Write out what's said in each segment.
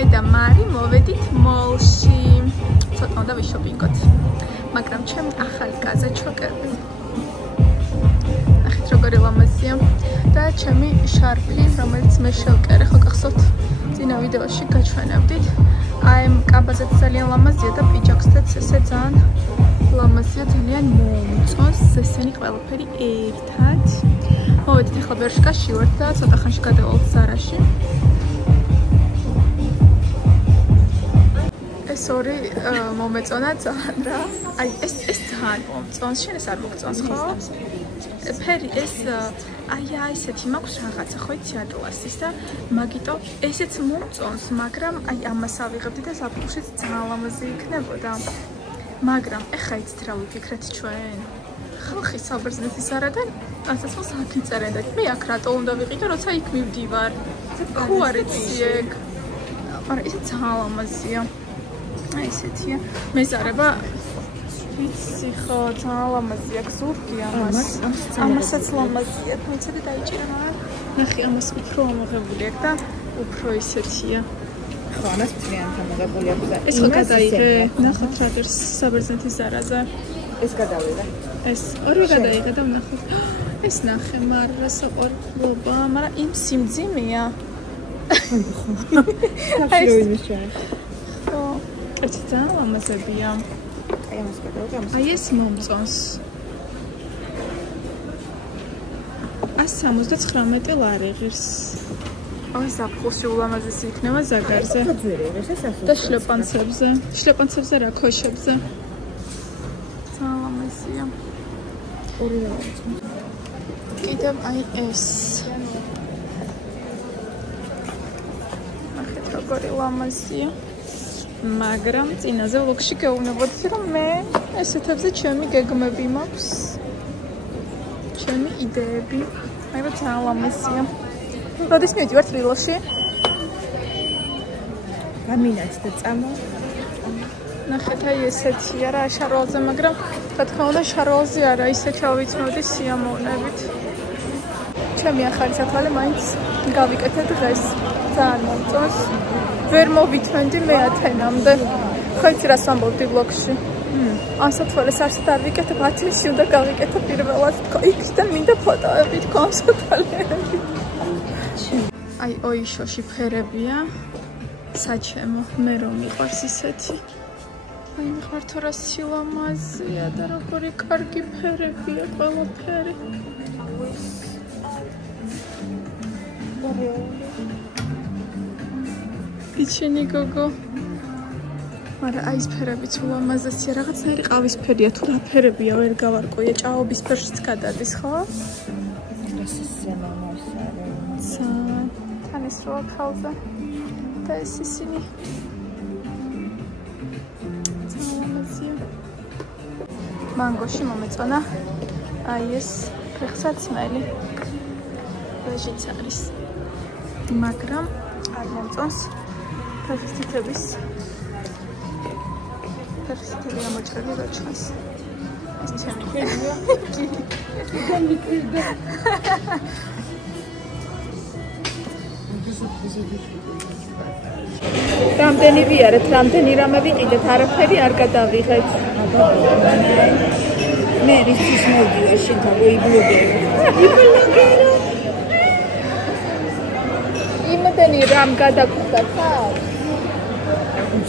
მე და მარი მოვედით მოლში. ცოტა უნდა ვიშოპინგოთ. მაგრამ ჩემი ახალი კაზა ჩოკერები. ნახეთ როგორი ლამაზია და ჩემი შარფი, რომელიც მე შევკერე, ხო გახსოვთ? წინა ვიდეოში გაჩვენებდით. აი ამ კაბაზეც ძალიან ლამაზია და პიჯაკსაც ესე ძალიან ლამაზია, ძალიან მომწონს ესენი ყველაფერი ერთად. მოვედით ახლა ბერშკაში ვართ და ცოტა ხანში გადავალთ ზარაში. ეს ორი მომეწონა ძალიან რა. აი ეს ძალიან მომწონს, შენ ეს არ მოგწონს ხო? ფერი ეს აი ესეთი მაქვს რაღაცა ხო იცი ატლასის და მაგიტო ესეც მომწონს, მაგრამ აი ამას ავიღებდი და საფუძვლიც ძალიან ლამაზი იქნებოდა. მაგრამ ეხა იცით რა ვიფიქრეთ ჩვენ? ხალხი საბერძნეთის არადან ასაცილს აქ იწერენ და მე აქ რატო უნდა ვიყიდო, როცა იქ მივდივარ. ხო არ იცი ეგ. მაგრამ ეს ძალიან ლამაზია. აი ესეთია. მეზარება ვიცი ხო, ძალიან ლამაზია, ზურგი ამას. ამასაც ლამაზია, თუმცა დაიჭირა, მაგრამ ნახე ამას უფრო ამოღებული აქვს და უფრო ისეთია. ხო, ამას ძალიან ამოღებული აქვს და ეს ხო გადაიღე, ნახოთ რა წერს საბერძნეთის ზარაზე. ეს გადავიღე. ეს ორი გადაიღე და ვნახოთ. ეს ნახე, მარა საყვარლობა, მაგრამ იმ სიმძიმეა. აი ის ჩვენ. ხო, ეს ძალიან ლამაზებია. აი ამას გადავიღე, ამას. აი ეს მომწონს. 179 ლარი ღირს. აი ზაფხულში ულამაზესი იქნება ზაგარზე. და შლეპანცებზე. შლეპანცებზე რა ქოშებზე. ძალიან ლამაზია. ორი ლარი. კიდევ აი ეს. ახეთ როგორი ლამაზია. მაგრამ წინაზე ვლოგში გეუბნებოდით რომ მე ესეთებზე ჩემი გეგმები მაქვს. ჩემი იდეები. მაგრამ ძალიან ლამაზია. როდის მივდივართ რილოში? გამინაცდა წამო. ნახეთ აი ესეთია რა შარვალზე, მაგრამ რა თქმა უნდა შარვალზე არა, ისე ჩავიცნობდი სიამოვნებით. ჩემი ახალი საფალე მაინც გავიკეთე დღეს. ძალიან მომწონს. ვერ მოვითმენდი მე ათენამდე. ხო იცი რას ვამბობდი ვლოგში? ამ საფალეს არსად არ ვიკეთებ, 10-ში უნდა გავიკეთე პირველად. იქიდან მინდა ფოტოები თქო ამ საფალეები. აი ოიშოში ფერებია. საჩემო, მე რომ მიყვარს ისეთი. აი მიხართ რა სილამაზია და როგორი კარგი ფერებია ყველაფერი. იჩენი გოგო. მაგრამ აი ეს ფერებიც ულამაზესია, რაღაცნაირი ყავისფერია, თუ რა ფერებია ვერ გავარკვია, ჭაობის ფერშიც გადადის, ხო? ეს სემამოსა. თან ეს რო ახალზე. და ეს ისინი. მანგოში მომეწონა აი ეს ფეხსაცმელი რეჟიც არის მაგრამ არ მომწონს ფეხსაცმელის ფეხსაცმელი ამოჭრილი რო ჩანს ეს ჩემი ხერია რამდენი ვიარეთ, რამდენი რამე ვიყიდეთ, არაფერი არ გადავიღეთ. მე რის მოდიო შენთან ვიბლოგერი. იმდენი რამ გადაგხვდა ხარ?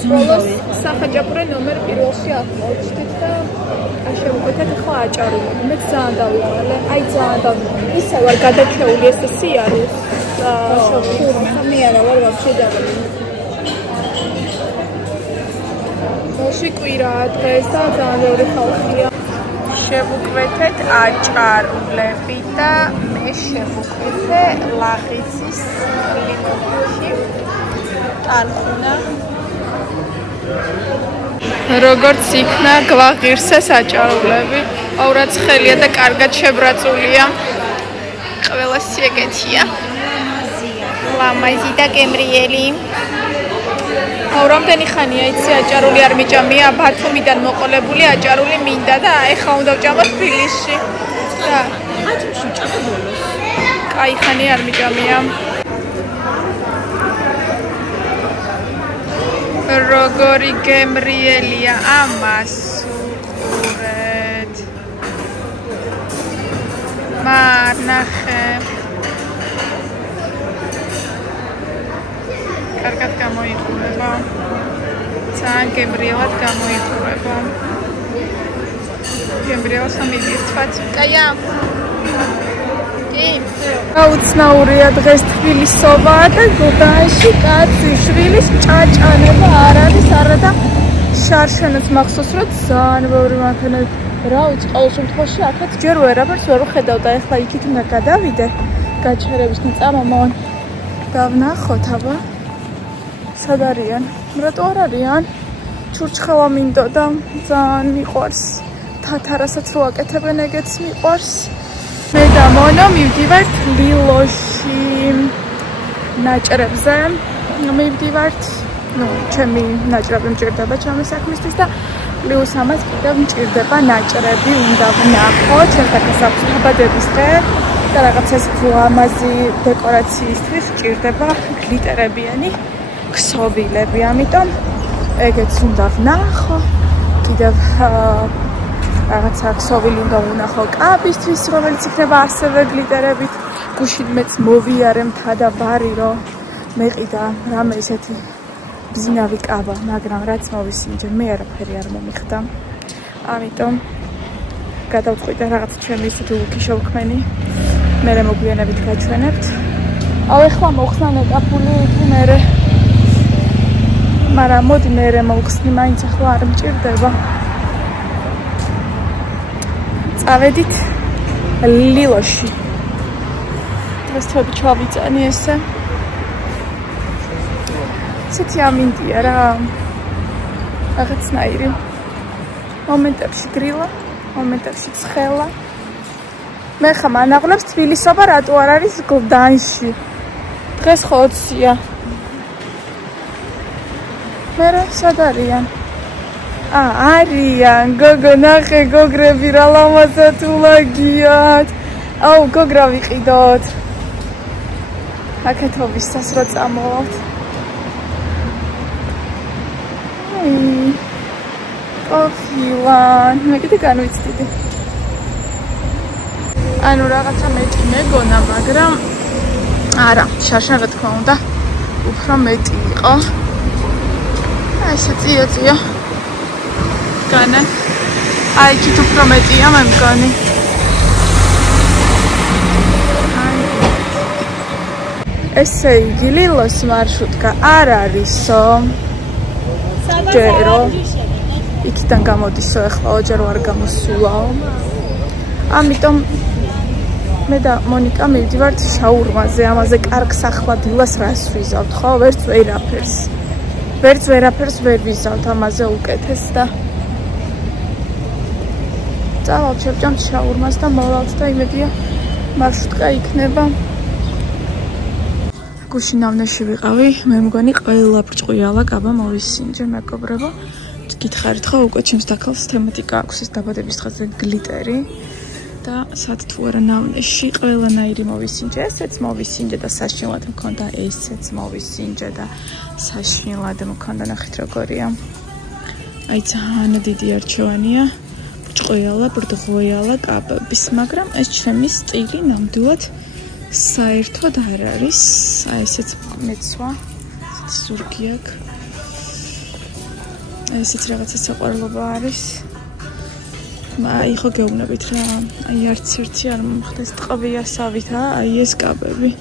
ბოლოს სახაჭაპურე ნომერ 1-ში აღმოჩნდით და შევუკვეთეთ ხო აჭარულები. მე ძალიან დავიწყალე, აი ძალიან დავიწყალე. ისე ვარ გადაჩეული ეს სიარულს. მე არა ვარ ვაფშე დავიწყალე. შვიკვირაა დღეს და ძალიან ბევრი ხალხია. შევუკვეთეთ აჭარულები და მე შევუკვეთე ლაღიცის ლიმონში. ტალხუნა. როგორც იქნა გვაღირსეს აჭარულები. აურა ცხელია და კარგად შებრაწულია. ყველა სიეგეთია. ლამაზი და გემრიელი. რამდენი ხანია იცი აჭარული არ მიჭამია, ბათუმიდან მოყოლებული აჭარული მინდა და ეხლა უნდა ვჭამო თბილისში. და ბათუმში ვჭამე ბოლოს. კაი ხანი არ მიჭამია. Rogori gemrielia amas uqurეთ. Marnaxe. კარგად გამოიყურება. ძალიან გემრიელად გამოიყურება. გემრიელს ამიგირთვათ. კაია. კი. აუცნაურია დღეს თბილისობა და გოდანში კაცი შვილის ჭაჭანება არ არის არადა შარშანაც მახსოვს რომ ძალიან ბევრი მანქანები რა ვიცი ყოველ შემთხვევაში აქაც ჯერ ვერაფერს ვერ ვხედავ და ეხლა იქით უნდა გადავიდე გაჩერებისგან წამომონ დავნახოთ აბა სად არიან? რატო არ არიან? ჩურჩხევა მინდოდა ძალიან მიყვარს თათარასაც რო აკეთებენ ეგეც მიყვარს მე და მონო მივდივართ ლილოში ნაჭრებზე მივდივართ ჩემი ნაჭრები მჭირდება ჩემი საქმისთვის და პლუს ამას კიდევ მჭირდება ნაჭრები უნდა ვნახოთ ჩემთანაც აქვს დაბადების დღე და რაღაც ეს ლამაზი დეკორაციისთვის მჭირდება გლიტერებიანი ქსოვილები ამიტომ ეგეც უნდა ვნახო კიდევ რაღაცა ქსოვილი უნდა ვნახო კაბისთვის რომელიც იქნება ასევე გლიტერებით გუშინ მეც მოვიარე მთა და ვარი რომ მეყიდა რამე ისეთი ბზინავი კაბა მაგრამ რაც მოვისინჯე მე არაფერი არ მომიხდა ამიტომ გადავწყვიტე რაღაც ჩემი ისეთი ლუკი შევქმენი მე მოგვიანებით გაჩვენებთ აუ ეხლა მოხსნა კაფული თუ მე მაგრამ მოდი მე მოვხსნი მაინც ახლა არ მჭირდება წავედით ლილოში დღეს თვები ჩავიწანი ესე ისეთი ამინდია რა რაღაცნაირი მომენტებში გრილა მომენტებში ცხელა მე ხა მანაღლებს თბილისობა რატო არ არის გლდანში დღეს ხო 20-ია მერე სად არიან არიან გოგო ნახე გოგრები რა ლამაზად ულაგიათ აუ გოგრა ვიყიდოთ აკეთობისას რა წამოვავთ კოფილან მე კიდე განვიცდიდი ანუ რაღაცა მეტი მეგონა მაგრამ არა შარშან რა თქმა უნდა უფრო მეტი იყო ესე წიო განა აი კი თუ უფრო მეტია მე მგონი ესე იგი ლილოს მარშრუტკა არ არისო ჯერო იქიდან გამოდისო ახლა ოჯერ ვარ გამოსულაო ამიტომ მე და მონიკა მივდივართ შაურმაზე ამაზე კარგ სახლად ილას რას ვიზავთ ხო ვერც ვერაფერს ვერ ვიზავთ ამაზე უკეთეს და წავალთ შევჭამთ შაურმას და მოვალთ და იმედია მარშრუტკა იქნება გუშინავნეში ვიყავი მე მგონი ყველა ბრჭყვიალა კაბა მოვისინჯე მეგობრებო გითხარით ხო უკვე ჩემს დაქალს თემატიკა აქვს ეს დაბადების დღეზე გლიტერი და სად თუ არა ნავნეში ყველანაირი მოვისინჯე ესეც მოვისინჯე და საშინლად მქონდა ესეც მოვისინჯე და საშინლად მქონდა ნახეთ როგორია აი ძალიან დიდი არჩევანია ბრჭყვიალა ბრდღოიალა კაბების მაგრამ ეს ჩემი სტილი ნამდვილად საერთოდ არ არის აი ესეც მეცვა ესეც ზურგი აქვს ესეც რაღაცა საყვარლობა არის აი ხო გეუბნებით რა აი არც ერთი არ მომხდეს ტყბია სავითა აი ეს კაბები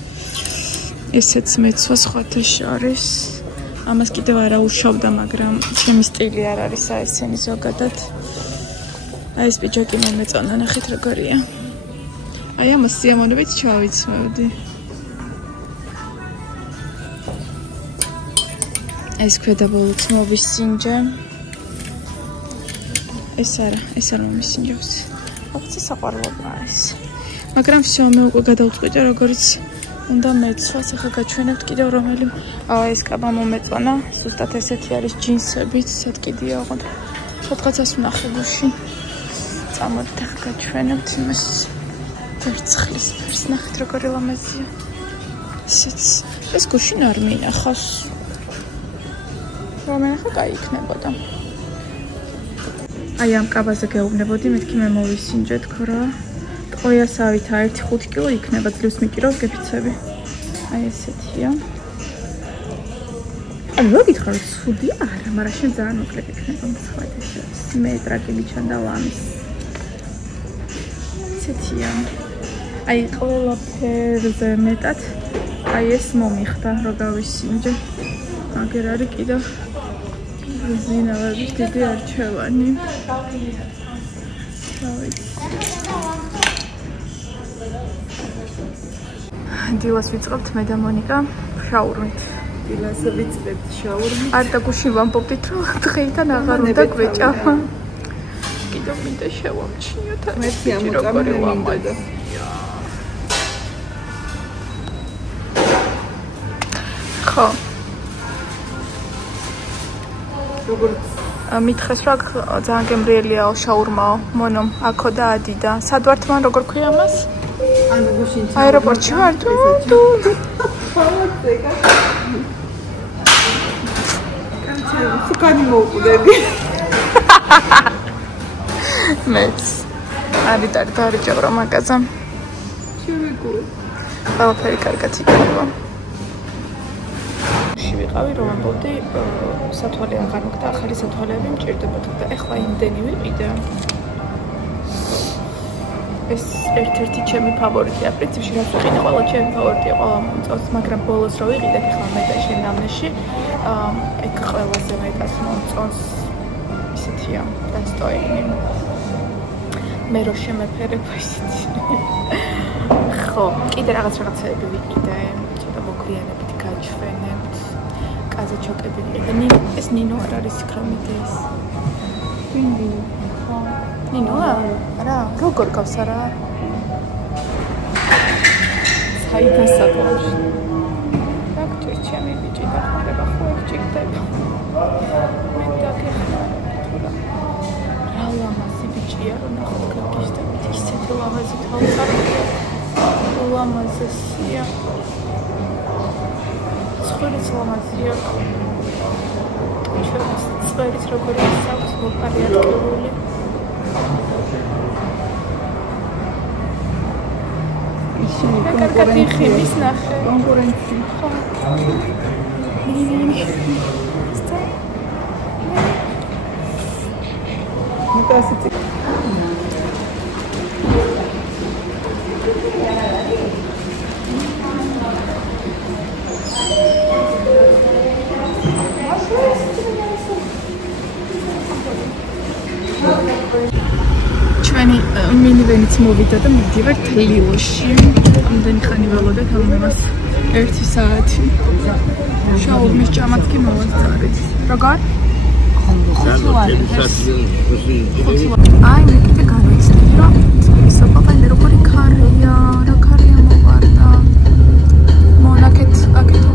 ესეც მეცვა სხვათა შორის ამას კიდევ არა უშავდა მაგრამ ჩემი სტილი არ არის აი ესენი ზოგადად აი ეს პიჯაკი მომეწონა ნახეთ როგორია აი ამას სიამოვნებით ჩავიცმევდი ეს ქვედაბოლოც მოვისინჯე ეს არ მომისინჯებს რაღაცა საყვარლობაა ეს მაგრამ всё მე უკვე გადავწყვიტე როგორც უნდა მეცვას ახლა გაჩვენებთ კიდევ რომელი ეს კაბა მომეწონა ზუსტად ესეთი არის ჯინსებით სეტკიდია ოღონდ სადღაცას ვნახე გუშინ წამოდით ახლა გაჩვენებთ იმას ვერცხლის ფერს ნახეთ როგორი ლამაზია ესეც ეს გუშინ არ მინახავს რომენახა კაი იქნებოდა. აი ამ კაბაზე გეუბნებოდი, მეთქი მე მოვისინჯე თქო რა. ტყოიასავითა 1-5 კილო იქნება, ძლივს მიჭირავს გეფიცები. აი ესეთია. ანუ რა გითხრა, ცუდი არა, მაგრამ შენ ძალიან მოკლედ იქნება მსხვერპლ ეს. მე ტრაკი მიჩანდა ლამის. ესეთია. აი ყველაფერზე მეტად აი ეს მომიხდა რა გავისინჯე. აგერ არის კიდევ ზინავების დიდი არჩევანი. დილას ვიწყებთ მე და მონიკა შაურმით. დილას ვიწყებთ შაურმით. არ და გუში ვამბობდით რომ დღეიდან აღარ უნდა გვეჭამა. კიდევ მინდა შევამჩნიოთ. მეთი ამოწამე მინდა და ხო. როგორც მითხეს რა ძალიან გემრიელიაო შაურმაო მონომ აქო და ადიდა. სად ვართ მან როგორ ქვია ამას? ანუ გუშინ აეროპორტში ვარ თუ ფუკანი მოუკვდები. მეც არის დარიჯებრო მაგაზა. შევიგული. ყველაფერი კარგად იქნება. ვიყავი რომ ამბობდი სათვალე აღარ მოგდა ახალი სათვალეები მჭირდებოდა და ეხლა იმდენი ვიყიდე ეს ერთ-ერთი ჩემი ფავორიტია პრინციპში რაც ვიყიდე ყველა ჩემი ფავორიტია ყველა მომწონს მაგრამ ბოლოს რო ვიყიდეთ ეხლა მე და შენ ნამნეში ეგ ყველაზე მეტად მომწონს ისეთია დასტოინი მე რო შემეფერებ ისეთი ხო კიდე რაღაცები ვიყიდე ცოტა მოგვიანებით გაჩვენებთ კაზე ჩოკები ვიყიდე ეს ნინო არ არის იქ რომ მიდეს ვინდი ხო ნინო არა როგორ გავს არა საიდან საკუთში ფაქტია ჩემი ბიჭი დახმარება ხო ეგ ჭირდება მე დაგეხმარებ თუ რა რა ლამაზი ბიჭია რომ ნახოთ გაგიჟდებით ისეთი ლამაზი თავწარია ლამაზია ცხვირიც ლამაზია ჩვენს წვერის როგორი ისაუბრს მოპარი ადგილული კარგად იხილის ნახე კონკურენცი ხო ჩვენი მინივენიც მოვიდა და მივდივართ ლილოში. ამდენი ხანი ველოდეთ, ამ იმას 1 საათი. შაურმის ჭამაც კი მოვასწარეთ. როგორ? აი, მე კიდე განვიცდი, რომ ისო პაპალე როგორი ქარია, რა ქარია მოვარდა. მონაკეთ, აქეთ